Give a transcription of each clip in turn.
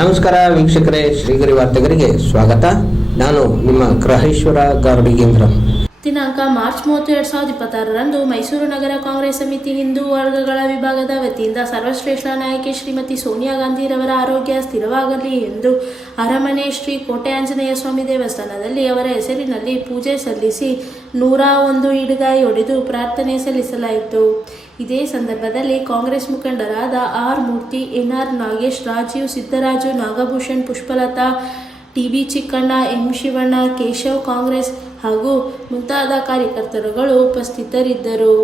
ನಮಸ್ಕಾರ ವೀಕ್ಷಕರೇ, ಶ್ರೀಗರಿ ವಾರ್ತೆಗರಿಗೆ ಸ್ವಾಗತ. ನಾನು ನಿಮ್ಮ ಗ್ರಹೇಶ್ವರ ಗಾರ್ಡಿಗೇಂದ್ರ. ದಿನಾಂಕ ಮಾರ್ಚ್ 30, 2026ರಂದು ಮೈಸೂರು ನಗರ ಕಾಂಗ್ರೆಸ್ ಸಮಿತಿ ಹಿಂದೂ ವರ್ಗಗಳ ವಿಭಾಗದ ವತಿಯಿಂದ ಸರ್ವಶ್ರೇಷ್ಠ ನಾಯಕಿ ಶ್ರೀಮತಿ ಸೋನಿಯಾ ಗಾಂಧಿರವರ ಆರೋಗ್ಯ ಸ್ಥಿರವಾಗಲಿ ಎಂದು ಅರಮನೆ ಶ್ರೀ ಕೋಟೆ ಆಂಜನೇಯ ಸ್ವಾಮಿ ದೇವಸ್ಥಾನದಲ್ಲಿ ಅವರ ಹೆಸರಿನಲ್ಲಿ ಪೂಜೆ ಸಲ್ಲಿಸಿ 101 ಇಡುಗಾಯಿ ಹೊಡೆದು ಪ್ರಾರ್ಥನೆ ಸಲ್ಲಿಸಲಾಯಿತು. ಇದೇ ಸಂದರ್ಭದಲ್ಲಿ ಕಾಂಗ್ರೆಸ್ ಮುಖಂಡರಾದ R Murthy, NR Nagesh, Rajeev, Siddaraju, Nagabhushan, Pushpalatha, TB Chikkanna, M Shivanna, Keshav Congress ಹಾಗೂ ಮುಂತಾದ ಕಾರ್ಯಕರ್ತರುಗಳು ಉಪಸ್ಥಿತರಿದ್ದರು.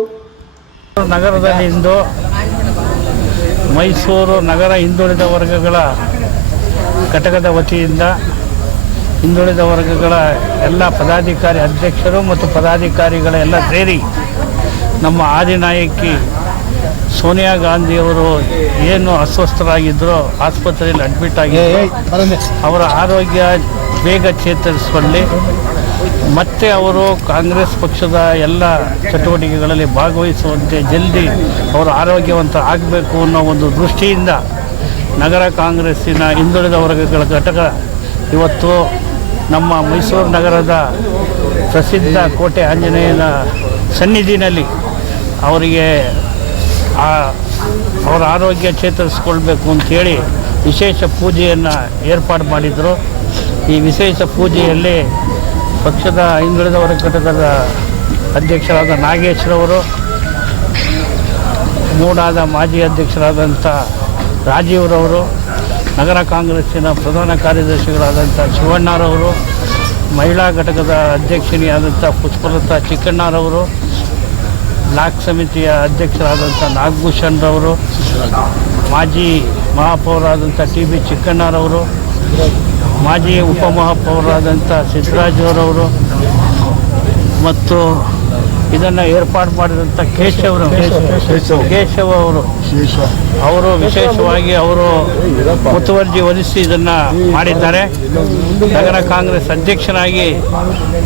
ನಗರದಲ್ಲಿಂದು ಮೈಸೂರು ನಗರ ಹಿಂದುಳಿದ ವರ್ಗಗಳ ಘಟಕದ ವತಿಯಿಂದ ಹಿಂದುಳಿದ ವರ್ಗಗಳ ಎಲ್ಲ ಪದಾಧಿಕಾರಿ ಅಧ್ಯಕ್ಷರು ಮತ್ತು ಪದಾಧಿಕಾರಿಗಳ ಎಲ್ಲ ಸೇರಿ ನಮ್ಮ ಆದಿನಾಯಕಿ ಸೋನಿಯಾ ಗಾಂಧಿಯವರು ಏನು ಅಸ್ವಸ್ಥರಾಗಿದ್ದರೋ ಆಸ್ಪತ್ರೆಯಲ್ಲಿ ಅಡ್ಮಿಟ್ ಆಗಿದ್ದರು. ಅವರ ಆರೋಗ್ಯ ಬೇಗ ಚೇತರಿಸುವಲ್ಲಿ ಮತ್ತೆ ಅವರು ಕಾಂಗ್ರೆಸ್ ಪಕ್ಷದ ಎಲ್ಲ ಚಟುವಟಿಕೆಗಳಲ್ಲಿ ಭಾಗವಹಿಸುವಂತೆ ಜಲ್ದಿ ಅವರು ಆರೋಗ್ಯವಂತ ಆಗಬೇಕು ಅನ್ನೋ ಒಂದು ದೃಷ್ಟಿಯಿಂದ ನಗರ ಕಾಂಗ್ರೆಸ್ಸಿನ ಹಿಂದುಳಿದ ವರ್ಗಗಳ ಘಟಕ ಇವತ್ತು ನಮ್ಮ ಮೈಸೂರು ನಗರದ ಪ್ರಸಿದ್ಧ ಕೋಟೆ ಆಂಜನೇಯನ ಸನ್ನಿಧಿನಲ್ಲಿ ಅವರಿಗೆ ಅವರ ಆರೋಗ್ಯ ಚೇತರಿಸ್ಕೊಳ್ಬೇಕು ಅಂಥೇಳಿ ವಿಶೇಷ ಪೂಜೆಯನ್ನು ಏರ್ಪಾಡು ಮಾಡಿದರು. ಈ ವಿಶೇಷ ಪೂಜೆಯಲ್ಲಿ ಪಕ್ಷದ ಹಿಂದುಳಿದ ವರ್ಗ ಘಟಕದ ಅಧ್ಯಕ್ಷರಾದ ನಾಗೇಶ್ರವರು, ಮೂಡಾದ ಮಾಜಿ ಅಧ್ಯಕ್ಷರಾದಂಥ ರಾಜೀವ್ರವರು, ನಗರ ಕಾಂಗ್ರೆಸ್ಸಿನ ಪ್ರಧಾನ ಕಾರ್ಯದರ್ಶಿಗಳಾದಂಥ ಶಿವಣ್ಣರವರು, ಮಹಿಳಾ ಘಟಕದ ಅಧ್ಯಕ್ಷಿನಿಯಾದಂಥ ಪುಷ್ಪಲತಾ ಚಿಕ್ಕಣ್ಣರವರು, ಬ್ಲಾಕ್ ಸಮಿತಿಯ ಅಧ್ಯಕ್ಷರಾದಂಥ ನಾಗಭೂಷಣ್ರವರು, ಮಾಜಿ ಮಹಾಪೌರಾದಂಥ ಟಿಬಿ ಚಿಕ್ಕಣ್ಣರವರು, ಮಾಜಿ ಉಪಮಹಾಪೌರಾದಂಥ ಸಿದ್ದರಾಜರವರು ಮತ್ತು ಇದನ್ನು ಏರ್ಪಾಡು ಮಾಡಿದಂಥ ಕೇಶವ್ ಅವರು ವಿಶೇಷವಾಗಿ ಅವರು ಮುತುವರ್ಜಿ ವಹಿಸಿ ಇದನ್ನು ಮಾಡಿದ್ದಾರೆ. ನಗರ ಕಾಂಗ್ರೆಸ್ ಅಧ್ಯಕ್ಷರಾಗಿ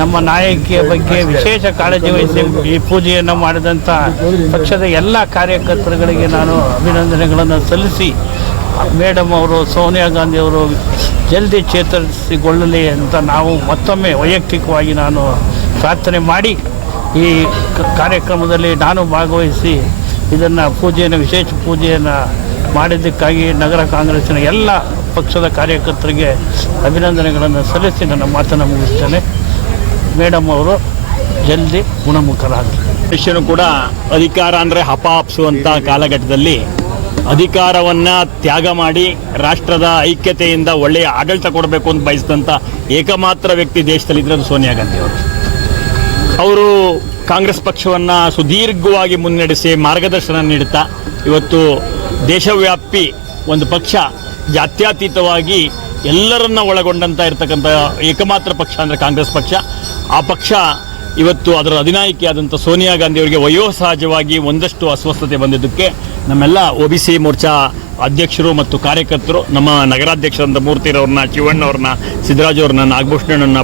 ನಮ್ಮ ನಾಯಕಿಯ ಬಗ್ಗೆ ವಿಶೇಷ ಕಾಳಜಿ ವಹಿಸಿ ಈ ಪೂಜೆಯನ್ನು ಮಾಡಿದಂಥ ಪಕ್ಷದ ಎಲ್ಲ ಕಾರ್ಯಕರ್ತರುಗಳಿಗೆ ನಾನು ಅಭಿನಂದನೆಗಳನ್ನು ಸಲ್ಲಿಸಿ, ಮೇಡಮ್ ಅವರು ಸೋನಿಯಾ ಗಾಂಧಿ ಅವರು ಜಲ್ದಿ ಚೇತರಿಸಿಕೊಳ್ಳಲಿ ಅಂತ ನಾವು ಮತ್ತೊಮ್ಮೆ ವೈಯಕ್ತಿಕವಾಗಿ ನಾನು ಪ್ರಾರ್ಥನೆ ಮಾಡಿ ಈ ಕಾರ್ಯಕ್ರಮದಲ್ಲಿ ನಾನು ಭಾಗವಹಿಸಿ ಇದನ್ನು ವಿಶೇಷ ಪೂಜೆಯನ್ನು ಮಾಡಿದ್ದಕ್ಕಾಗಿ ನಗರ ಕಾಂಗ್ರೆಸ್ಸಿನ ಎಲ್ಲ ಪಕ್ಷದ ಕಾರ್ಯಕರ್ತರಿಗೆ ಅಭಿನಂದನೆಗಳನ್ನು ಸಲ್ಲಿಸಿ ನನ್ನ ಮಾತನ್ನು ಮುಗಿಸ್ತೇನೆ. ಮೇಡಮ್ ಅವರು ಜಲ್ದಿ ಗುಣಮುಖರಾಗಲಿ. ಮನುಷ್ಯನು ಕೂಡ ಅಧಿಕಾರ ಅಂದರೆ ಹಪಾಪ್ಸುವಂಥ ಕಾಲಘಟ್ಟದಲ್ಲಿ ಅಧಿಕಾರವನ್ನು ತ್ಯಾಗ ಮಾಡಿ ರಾಷ್ಟ್ರದ ಐಕ್ಯತೆಯಿಂದ ಒಳ್ಳೆಯ ಆಡಳಿತ ಕೊಡಬೇಕು ಅಂತ ಬಯಸಿದಂಥ ಏಕಮಾತ್ರ ವ್ಯಕ್ತಿ ದೇಶದಲ್ಲಿದ್ದರೆ ಅದು ಸೋನಿಯಾ ಗಾಂಧಿ ಅವರು ಕಾಂಗ್ರೆಸ್ ಪಕ್ಷವನ್ನು ಸುದೀರ್ಘವಾಗಿ ಮುನ್ನಡೆಸಿ ಮಾರ್ಗದರ್ಶನ ನೀಡುತ್ತಾ ಇವತ್ತು ದೇಶವ್ಯಾಪಿ ಒಂದು ಪಕ್ಷ ಜಾತ್ಯತೀತವಾಗಿ ಎಲ್ಲರನ್ನ ಒಳಗೊಂಡಂಥ ಇರತಕ್ಕಂಥ ಏಕಮಾತ್ರ ಪಕ್ಷ ಅಂದರೆ ಕಾಂಗ್ರೆಸ್ ಪಕ್ಷ. ಆ ಪಕ್ಷ ಇವತ್ತು ಅದರ ಅಧಿನಾಯಕಿಯಾದಂಥ ಸೋನಿಯಾ ಗಾಂಧಿ ಅವರಿಗೆ ವಯೋಸಹಜವಾಗಿ ಒಂದಷ್ಟು ಅಸ್ವಸ್ಥತೆ ಬಂದಿದ್ದಕ್ಕೆ ನಮ್ಮೆಲ್ಲ OBC ಮೋರ್ಚಾ ಅಧ್ಯಕ್ಷರು ಮತ್ತು ಕಾರ್ಯಕರ್ತರು, ನಮ್ಮ ನಗರಾಧ್ಯಕ್ಷರಾದ ಮೂರ್ತಿರವ್ರನ್ನ, ಶಿವಣ್ಣವ್ರನ್ನ, ಸಿದ್ದರಾಜವ್ರನ್ನ, ನಾಗಭೂಷಣನ್ನ,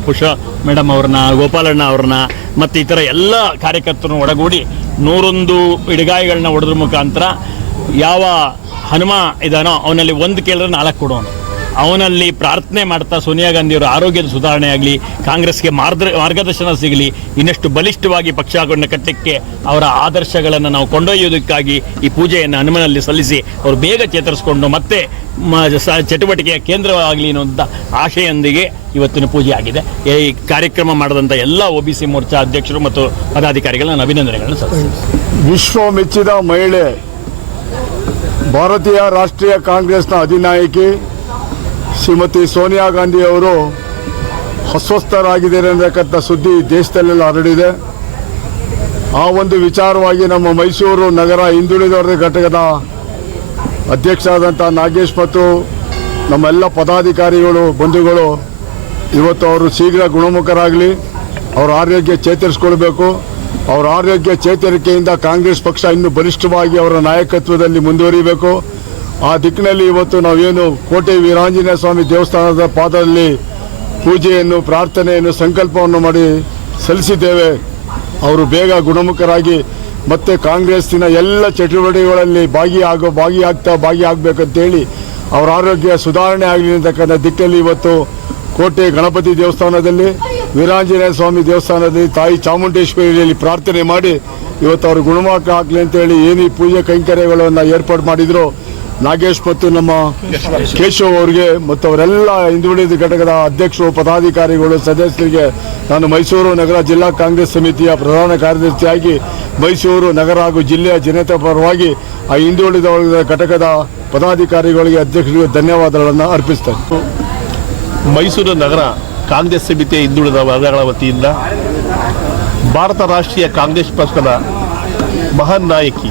ಮೇಡಮ್ ಅವ್ರನ್ನ, ಗೋಪಾಲಣ್ಣ ಅವ್ರನ್ನ ಮತ್ತು ಇತರ ಎಲ್ಲ ಕಾರ್ಯಕರ್ತರನ್ನು ಒಳಗೂಡಿ 101 ಇಡಗಾಯಿಗಳನ್ನ ಹೊಡೆದ್ರ ಮುಖಾಂತರ ಯಾವ ಹನುಮ ಇದಾನೋ ಅವನಲ್ಲಿ ಒಂದು ಕೇಳಿದ್ರೆ 4 ಕೊಡೋನು, ಅವನಲ್ಲಿ ಪ್ರಾರ್ಥನೆ ಮಾಡ್ತಾ ಸೋನಿಯಾ ಗಾಂಧಿಯವರ ಆರೋಗ್ಯದ ಸುಧಾರಣೆ ಆಗಲಿ, ಕಾಂಗ್ರೆಸ್ಗೆ ಮಾರ್ಗದರ್ಶನ ಸಿಗಲಿ, ಇನ್ನಷ್ಟು ಬಲಿಷ್ಠವಾಗಿ ಪಕ್ಷವನ್ನು ಕಟ್ಟಕ್ಕೆ ಅವರ ಆದರ್ಶಗಳನ್ನು ನಾವು ಕೊಂಡೊಯ್ಯೋದಕ್ಕಾಗಿ ಈ ಪೂಜೆಯನ್ನು ಹನುಮನಲ್ಲಿ ಸಲ್ಲಿಸಿ ಅವರು ಬೇಗ ಚೇತರಿಸಿಕೊಂಡು ಮತ್ತೆ ಚಟುವಟಿಕೆಯ ಕೇಂದ್ರವಾಗಲಿ ಅನ್ನುವಂಥ ಆಶೆಯೊಂದಿಗೆ ಇವತ್ತಿನ ಪೂಜೆ ಆಗಿದೆ. ಈ ಕಾರ್ಯಕ್ರಮ ಮಾಡಿದಂಥ ಎಲ್ಲ OBC ಮೋರ್ಚಾ ಅಧ್ಯಕ್ಷರು ಮತ್ತು ಪದಾಧಿಕಾರಿಗಳ ಅಭಿನಂದನೆಗಳನ್ನು ಸಲ್ಲಿಸ್ತೀನಿ. ವಿಶ್ವ ಮೆಚ್ಚಿದ ಮಹಿಳೆ, ಭಾರತೀಯ ರಾಷ್ಟ್ರೀಯ ಕಾಂಗ್ರೆಸ್ನ ಅಧಿನಾಯಕಿ ಶ್ರೀಮತಿ ಸೋನಿಯಾ ಗಾಂಧಿ ಅವರು ಅಸ್ವಸ್ಥರಾಗಿದ್ದಾರೆ ಅನ್ನತಕ್ಕಂಥ ಸುದ್ದಿ ದೇಶದಲ್ಲೆಲ್ಲ ಹರಡಿದೆ. ಆ ಒಂದು ವಿಚಾರವಾಗಿ ನಮ್ಮ ಮೈಸೂರು ನಗರ ಹಿಂದುಳಿದ ವರ್ಗ ಘಟಕದ ಅಧ್ಯಕ್ಷರಾದಂಥ ನಾಗೇಶ್ ಮತ್ತು ನಮ್ಮೆಲ್ಲ ಪದಾಧಿಕಾರಿಗಳು, ಬಂಧುಗಳು ಇವತ್ತು ಅವರು ಶೀಘ್ರ ಗುಣಮುಖರಾಗಲಿ, ಅವರ ಆರೋಗ್ಯ ಚೇತರಿಸಿಕೊಳ್ಬೇಕು. ಅವರ ಆರೋಗ್ಯ ಚೇತರಿಕೆಯಿಂದ ಕಾಂಗ್ರೆಸ್ ಪಕ್ಷ ಇನ್ನೂ ಬಲಿಷ್ಠವಾಗಿ ಅವರ ನಾಯಕತ್ವದಲ್ಲಿ ಮುಂದುವರಿಬೇಕು. ಆ ದಿಕ್ಕಿನಲ್ಲಿ ಇವತ್ತು ನಾವೇನು ಕೋಟೆ ವೀರಾಂಜನೇಯ ಸ್ವಾಮಿ ದೇವಸ್ಥಾನದ ಪಾದದಲ್ಲಿ ಪೂಜೆಯನ್ನು, ಪ್ರಾರ್ಥನೆಯನ್ನು, ಸಂಕಲ್ಪವನ್ನು ಮಾಡಿ ಸಲ್ಲಿಸಿದ್ದೇವೆ. ಅವರು ಬೇಗ ಗುಣಮುಖರಾಗಿ ಮತ್ತೆ ಕಾಂಗ್ರೆಸ್ಸಿನ ಎಲ್ಲ ಚಟುವಟಿಕೆಗಳಲ್ಲಿ ಭಾಗಿಯಾಗಬೇಕಂತೇಳಿ ಅವರ ಆರೋಗ್ಯ ಸುಧಾರಣೆ ಆಗಲಿ ಅಂತಕ್ಕಂಥ ದಿಕ್ಕಲ್ಲಿ ಇವತ್ತು ಕೋಟೆ ಗಣಪತಿ ದೇವಸ್ಥಾನದಲ್ಲಿ, ವೀರಾಂಜನೇಯ ಸ್ವಾಮಿ ದೇವಸ್ಥಾನದಲ್ಲಿ, ತಾಯಿ ಚಾಮುಂಡೇಶ್ವರಿಯಲ್ಲಿ ಪ್ರಾರ್ಥನೆ ಮಾಡಿ ಇವತ್ತು ಅವರು ಗುಣಮುಖ ಆಗಲಿ ಅಂತೇಳಿ ಏನು ಈ ಪೂಜೆ ಕೈಂಕರ್ಯಗಳನ್ನು ಏರ್ಪಾಡು ಮಾಡಿದ್ರು ನಾಗೇಶ್ ಮತ್ತು ನಮ್ಮ ಕೇಶವ್ ಅವರಿಗೆ ಮತ್ತು ಅವರೆಲ್ಲ ಹಿಂದುಳಿದ ಘಟಕದ ಅಧ್ಯಕ್ಷರು, ಪದಾಧಿಕಾರಿಗಳು, ಸದಸ್ಯರಿಗೆ ನಾನು ಮೈಸೂರು ನಗರ ಜಿಲ್ಲಾ ಕಾಂಗ್ರೆಸ್ ಸಮಿತಿಯ ಪ್ರಧಾನ ಕಾರ್ಯದರ್ಶಿಯಾಗಿ ಮೈಸೂರು ನಗರ ಹಾಗೂ ಜಿಲ್ಲೆಯ ಜನತೆ ಪರವಾಗಿ ಆ ಹಿಂದುಳಿದ ಘಟಕದ ಪದಾಧಿಕಾರಿಗಳಿಗೆ, ಅಧ್ಯಕ್ಷರಿಗೆ ಧನ್ಯವಾದಗಳನ್ನು ಅರ್ಪಿಸ್ತೇನೆ. ಮೈಸೂರು ನಗರ ಕಾಂಗ್ರೆಸ್ ಸಮಿತಿಯ ಹಿಂದುಳಿದ ವರ್ಗಗಳ ವತಿಯಿಂದ ಭಾರತ ರಾಷ್ಟ್ರೀಯ ಕಾಂಗ್ರೆಸ್ ಪಕ್ಷದ ಮಹಾನ್ ನಾಯಕಿ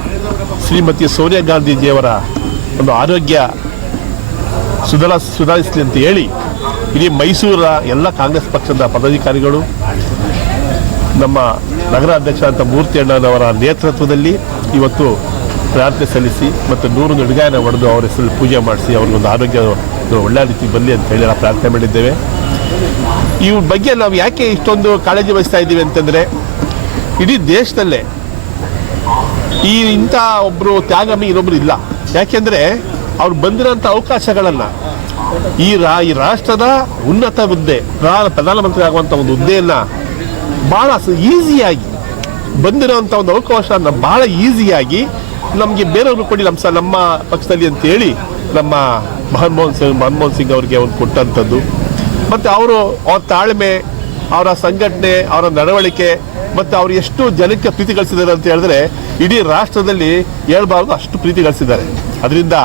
ಶ್ರೀಮತಿ ಸೋನಿಯಾ ಗಾಂಧೀಜಿಯವರ ಒಂದು ಆರೋಗ್ಯ ಸುಧಾರಿಸಲಿ ಅಂತ ಹೇಳಿ ಇಡೀ ಮೈಸೂರ ಎಲ್ಲ ಕಾಂಗ್ರೆಸ್ ಪಕ್ಷದ ಪದಾಧಿಕಾರಿಗಳು, ನಮ್ಮ ನಗರ ಅಧ್ಯಕ್ಷರಾದ ಮೂರ್ತಿ ಅಣ್ಣನವರ ನೇತೃತ್ವದಲ್ಲಿ ಇವತ್ತು ಪ್ರಾರ್ಥನೆ ಸಲ್ಲಿಸಿ ಮತ್ತು 100 ನಡಿಗಾಯನ ಹೊಡೆದು ಅವರ ಹೆಸರಲ್ಲಿ ಪೂಜೆ ಮಾಡಿಸಿ ಅವ್ರಿಗೊಂದು ಆರೋಗ್ಯ ಒಳ್ಳೆಯ ರೀತಿ ಬರಲಿ ಅಂತ ಹೇಳಿ ನಾವು ಪ್ರಾರ್ಥನೆ ಮಾಡಿದ್ದೇವೆ. ಈ ಬಗ್ಗೆ ನಾವು ಯಾಕೆ ಇಷ್ಟೊಂದು ಕಾಳಜಿ ವಹಿಸ್ತಾ ಇದ್ದೀವಿ ಅಂತಂದರೆ, ಇಡೀ ದೇಶದಲ್ಲೇ ಇಂಥ ಒಬ್ಬರು ತ್ಯಾಗಮಿ ಇನ್ನೊಬ್ರು ಇಲ್ಲ. ಯಾಕೆಂದರೆ ಅವ್ರು ಬಂದಿರೋಂಥ ಅವಕಾಶಗಳನ್ನು ಈ ರಾಷ್ಟ್ರದ ಉನ್ನತ ಹುದ್ದೆ, ಪ್ರಧಾನಮಂತ್ರಿ ಆಗುವಂಥ ಒಂದು ಹುದ್ದೆಯನ್ನು ಭಾಳ ಈಸಿಯಾಗಿ ಬಂದಿರೋಂಥ ಒಂದು ಅವಕಾಶವನ್ನು ಭಾಳ ಈಸಿಯಾಗಿ ನಮಗೆ ಬೇರೆಯವರು ಕೊಡಿ ನಮ್ಮ ಪಕ್ಷದಲ್ಲಿ ಅಂತೇಳಿ ನಮ್ಮ ಮನಮೋಹನ್ ಸಿಂಗ್ ಅವರಿಗೆ ಅವ್ರು ಕೊಟ್ಟಂಥದ್ದು. ಮತ್ತು ಅವ್ರ ತಾಳ್ಮೆ, ಅವರ ಸಂಘಟನೆ, ಅವರ ನಡವಳಿಕೆ ಮತ್ತು ಅವರು ಎಷ್ಟು ಜನಕ್ಕೆ ಪ್ರೀತಿ ಗಳಿಸಿದ್ದಾರೆ ಅಂತ ಹೇಳಿದ್ರೆ ಇಡೀ ರಾಷ್ಟ್ರದಲ್ಲಿ ಹೇಳ್ಬಾರ್ದು ಅಷ್ಟು ಪ್ರೀತಿ ಗಳಿಸಿದ್ದಾರೆ. ಅದರಿಂದ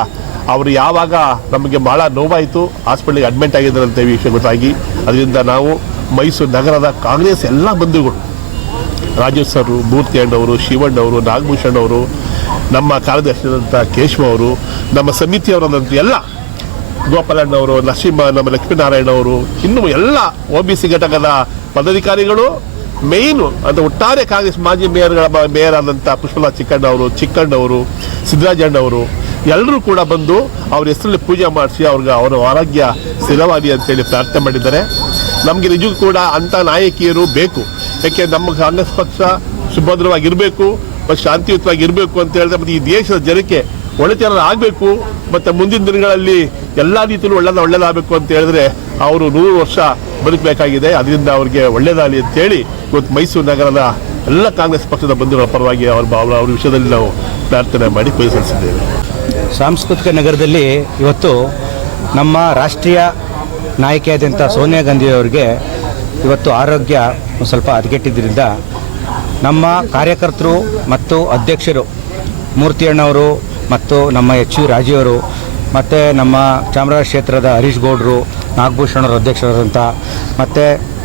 ಅವರು ಯಾವಾಗ ನಮಗೆ ಭಾಳ ನೋವಾಯಿತು, ಹಾಸ್ಪಿಟ್ಲಿಗೆ ಅಡ್ಮಿಟ್ ಆಗಿದ್ದಾರಂತ ವಿಷಯ ಗೊತ್ತಾಗಿ, ಅದರಿಂದ ನಾವು ಮೈಸೂರು ನಗರದ ಕಾಂಗ್ರೆಸ್ ಎಲ್ಲ ಬಂಧುಗಳು, ರಾಜು ಸರ್, ಮೂರ್ತಿ ಅಣ್ಣವರು, ಶಿವಣ್ಣವರು, ನಾಗಭೂಷಣ್ ಅವರು, ನಮ್ಮ ಕಾರ್ಯದರ್ಶಿಯಾದಂಥ ಕೇಶವ ಅವರು, ನಮ್ಮ ಸಮಿತಿಯವರಾದಂಥ ಎಲ್ಲ ಗೋಪಾಲಣ್ಣವರು, ನಮ್ಮ ಲಕ್ಷ್ಮೀನಾರಾಯಣ ಅವರು, ಇನ್ನೂ ಎಲ್ಲ OBC ಘಟಕದ ಪದಾಧಿಕಾರಿಗಳು, ಮೇಯ್ನು ಅಂತ ಒಟ್ಟಾರೆ ಕಾಂಗ್ರೆಸ್ ಮಾಜಿ ಮೇಯರ್ ಆದಂಥ ಪುಷ್ಪಲತಾ ಚಿಕ್ಕಣ್ಣವರು, ಸಿದ್ದರಾಜಣ್ಣವರು ಎಲ್ಲರೂ ಕೂಡ ಬಂದು ಅವ್ರ ಹೆಸರಲ್ಲಿ ಪೂಜೆ ಮಾಡಿಸಿ ಅವರ ಆರೋಗ್ಯ ಸ್ಥಿರವಾಗಲಿ ಅಂತೇಳಿ ಪ್ರಾರ್ಥನೆ ಮಾಡಿದ್ದಾರೆ. ನಮಗೆ ನಿಜಕ್ಕೂ ಕೂಡ ಅಂಥ ನಾಯಕಿಯರು ಬೇಕು. ಯಾಕೆ ನಮ್ಮ ಕಾಂಗ್ರೆಸ್ ಪಕ್ಷ ಸುಭದ್ರವಾಗಿರಬೇಕು ಮತ್ತು ಶಾಂತಿಯುತವಾಗಿರಬೇಕು ಅಂತ ಹೇಳಿದ್ರೆ, ಮತ್ತು ಈ ದೇಶದ ಜನಕ್ಕೆ ಒಳ್ಳೆತನ ಆಗಬೇಕು ಮತ್ತು ಮುಂದಿನ ದಿನಗಳಲ್ಲಿ ಎಲ್ಲ ರೀತಿಯಲ್ಲೂ ಒಳ್ಳೆಯದಾಗಬೇಕು ಅಂತ ಹೇಳಿದ್ರೆ ಅವರು 100 ವರ್ಷ ಬದುಕಬೇಕಾಗಿದೆ. ಅದರಿಂದ ಅವ್ರಿಗೆ ಒಳ್ಳೆಯದಾಗಲಿ ಅಂತೇಳಿ ಇವತ್ತು ಮೈಸೂರು ನಗರದ ಎಲ್ಲ ಕಾಂಗ್ರೆಸ್ ಪಕ್ಷದ ಬಂಧುಗಳ ಪರವಾಗಿ ಅವ್ರ ವಿಷಯದಲ್ಲಿ ನಾವು ಪ್ರಾರ್ಥನೆ ಮಾಡಿ ಪೂಜೆ ಸಲ್ಲಿಸಿದ್ದೇವೆ. ಸಾಂಸ್ಕೃತಿಕ ನಗರದಲ್ಲಿ ಇವತ್ತು ನಮ್ಮ ರಾಷ್ಟ್ರೀಯ ನಾಯಕಿಯಾದಂಥ ಸೋನಿಯಾ ಗಾಂಧಿಯವರಿಗೆ ಇವತ್ತು ಆರೋಗ್ಯ ಸ್ವಲ್ಪ ಹದಗೆಟ್ಟಿದ್ದರಿಂದ ನಮ್ಮ ಕಾರ್ಯಕರ್ತರು ಮತ್ತು ಅಧ್ಯಕ್ಷರು ಮೂರ್ತಿ ಅಣ್ಣವರು ಮತ್ತು ನಮ್ಮ HU ರಾಜೀವರು ಮತ್ತು ನಮ್ಮ ಚಾಮರಾಜ ಕ್ಷೇತ್ರದ ಹರೀಶ್ ಗೌಡರು, ನಾಗಭೂಷಣರ ಅಧ್ಯಕ್ಷರಾದಂಥ ಮತ್ತು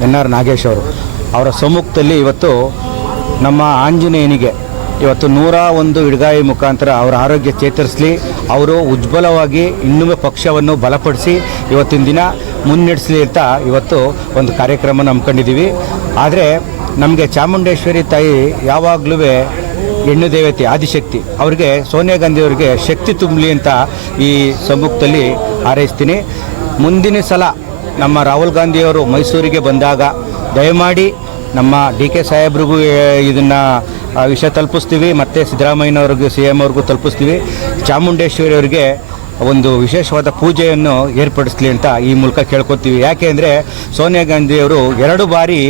NR ನಾಗೇಶ್ ಅವರು ಅವರ ಸಮ್ಮುಖದಲ್ಲಿ ಇವತ್ತು ನಮ್ಮ ಆಂಜನೇಯನಿಗೆ ಇವತ್ತು 101 ಇಡಗಾಯಿ ಮುಖಾಂತರ ಅವರ ಆರೋಗ್ಯ ಚೇತರಿಸಲಿ, ಅವರು ಉಜ್ವಲವಾಗಿ ಇನ್ನೂ ಪಕ್ಷವನ್ನು ಬಲಪಡಿಸಿ ಇವತ್ತಿನ ದಿನ ಮುನ್ನಡೆಸಲಿ ಅಂತ ಇವತ್ತು ಒಂದು ಕಾರ್ಯಕ್ರಮ ಹಮ್ಮಿಕೊಂಡಿದ್ದೀವಿ. ಆದರೆ ನಮಗೆ ಚಾಮುಂಡೇಶ್ವರಿ ತಾಯಿ ಯಾವಾಗಲೂ ಹೆಣ್ಣು ದೇವತೆ ಆದಿಶಕ್ತಿ, ಅವರಿಗೆ ಸೋನಿಯಾ ಗಾಂಧಿಯವರಿಗೆ ಶಕ್ತಿ ತುಂಬಲಿ ಅಂತ ಈ ಸಮ್ಮುಖದಲ್ಲಿ ಹಾರೈಸ್ತೀನಿ. ಮುಂದಿನ ಸಲ ನಮ್ಮ ರಾಹುಲ್ ಗಾಂಧಿಯವರು ಮೈಸೂರಿಗೆ ಬಂದಾಗ ದಯಮಾಡಿ ನಮ್ಮ DK ಸಾಹೇಬ್ರಿಗೂ ಇದನ್ನು ವಿಷಯ ತಲುಪಿಸ್ತೀವಿ ಮತ್ತು ಸಿದ್ದರಾಮಯ್ಯನವ್ರಿಗೂ CM ಅವ್ರಿಗೂ ತಲುಪಿಸ್ತೀವಿ. ಚಾಮುಂಡೇಶ್ವರಿ ಅವರಿಗೆ ಒಂದು ವಿಶೇಷವಾದ ಪೂಜೆಯನ್ನು ಏರ್ಪಡಿಸಲಿ ಅಂತ ಈ ಮೂಲಕ ಕೇಳ್ಕೊತೀವಿ. ಯಾಕೆ ಅಂದರೆ ಸೋನಿಯಾ ಗಾಂಧಿಯವರು 2 ಬಾರಿ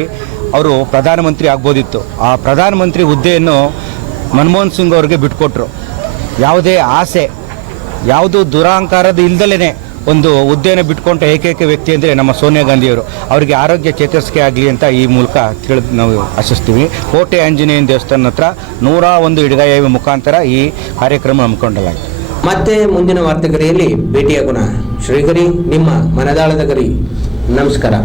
ಅವರು ಪ್ರಧಾನಮಂತ್ರಿ ಆಗ್ಬೋದಿತ್ತು. ಆ ಪ್ರಧಾನಮಂತ್ರಿ ಹುದ್ದೆಯನ್ನು ಮನಮೋಹನ್ ಸಿಂಗ್ ಅವ್ರಿಗೆ ಬಿಟ್ಕೊಟ್ರು. ಯಾವುದೇ ಆಸೆ, ಯಾವುದು ದುರಹಂಕಾರದ ಇಲ್ದಲೇ ಒಂದು ಹುದ್ದೆಯನ್ನು ಬಿಟ್ಕೊಂಡ ಏಕೈಕ ವ್ಯಕ್ತಿ ಅಂದರೆ ನಮ್ಮ ಸೋನಿಯಾ ಗಾಂಧಿಯವರು. ಅವರಿಗೆ ಆರೋಗ್ಯ ಚೇತರಿಕೆ ಆಗಲಿ ಅಂತ ಈ ಮೂಲಕ ತಿಳಿದು ನಾವು ಆಶಿಸ್ತೀವಿ. ಕೋಟೆ ಆಂಜನೇಯನ ದೇವಸ್ಥಾನ ಹತ್ರ 101 ಇಡಗಾಯಿ ಮುಖಾಂತರ ಈ ಕಾರ್ಯಕ್ರಮ ಹಮ್ಮಿಕೊಳ್ಳಲಾಯಿತು. ಮತ್ತೆ ಮುಂದಿನ ವಾರ್ತೆಗರಿಯಲ್ಲಿ ಭೇಟಿಯಾಗೋಣ. ಶ್ರೀಗರಿ ನಿಮ್ಮ ಮನದಾಳದ ಗರಿ. ನಮಸ್ಕಾರ.